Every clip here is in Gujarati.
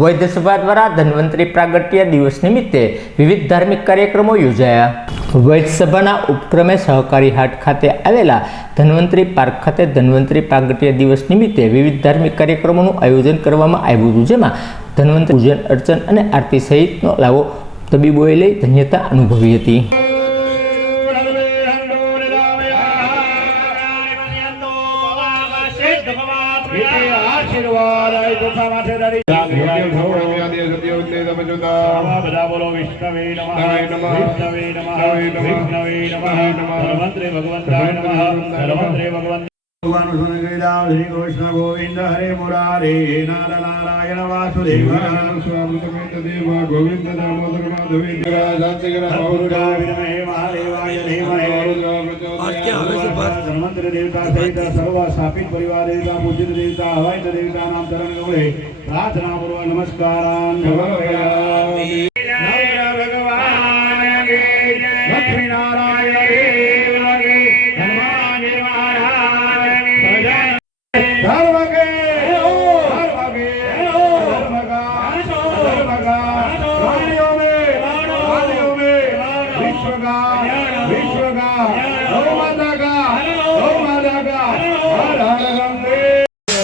વૈદ્ય સભા દ્વારા ધન્વંતરી પ્રાગટ્ય દિવસ નિમિત્તે વિવિધ ધાર્મિક કાર્યક્રમો યોજાયા. વૈદ્ય સભાના ઉપક્રમે સહકારી હાટ ખાતે આવેલા ધન્વંતરી પાર્ક ખાતે ધન્વંતરી પ્રાગટ્ય દિવસ નિમિત્તે વિવિધ ધાર્મિક કાર્યક્રમોનું આયોજન કરવામાં આવ્યું હતું, જેમાં ધન્વંતરી પૂજન અર્ચન અને આરતી સહિતનો લાવો તબીબોએ લઈ ધન્યતા અનુભવી હતી. બધા બોલો વિષ્ણવે નમઃ વિષ્ણવે નમઃ વિષ્ણવે નમઃ ધન્વંતરે ભગવંતાય નમઃ ભગવંત ભગવાન સુન ગીરામ શ્રી કૃષ્ણ ગોવિંદ હરે મુરારે નાર નારાયણ વાસુદેવ ગોવિંદ દામોદર માધવી ધીમહિ ધન્વંતરી દેવતા સહિત સર્વ સ્થાપિત પરિવાર દેવતા પૂજિત દેવતા હવાઈ દેવતા નામ ધરણ ગૌરે પ્રાર્થના પૂર્વ નમસ્કાર. ભગવાન લક્ષ્મીનારાયણ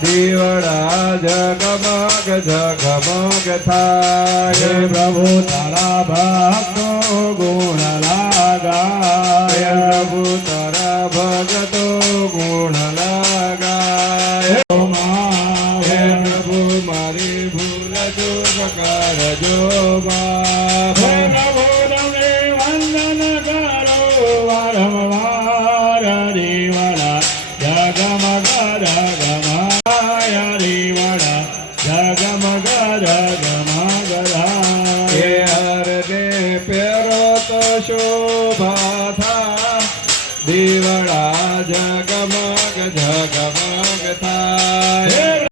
દેવડા જગમગ જગમગ થાય પ્રભુ તારા ભક્તો ગુણ લાગાય પ્રભુ તારા ભગતો ગુણ લાગાય પ્રભુ મારી ભૂલ જો બકાર જો शोभाधा देवळा जगमग जग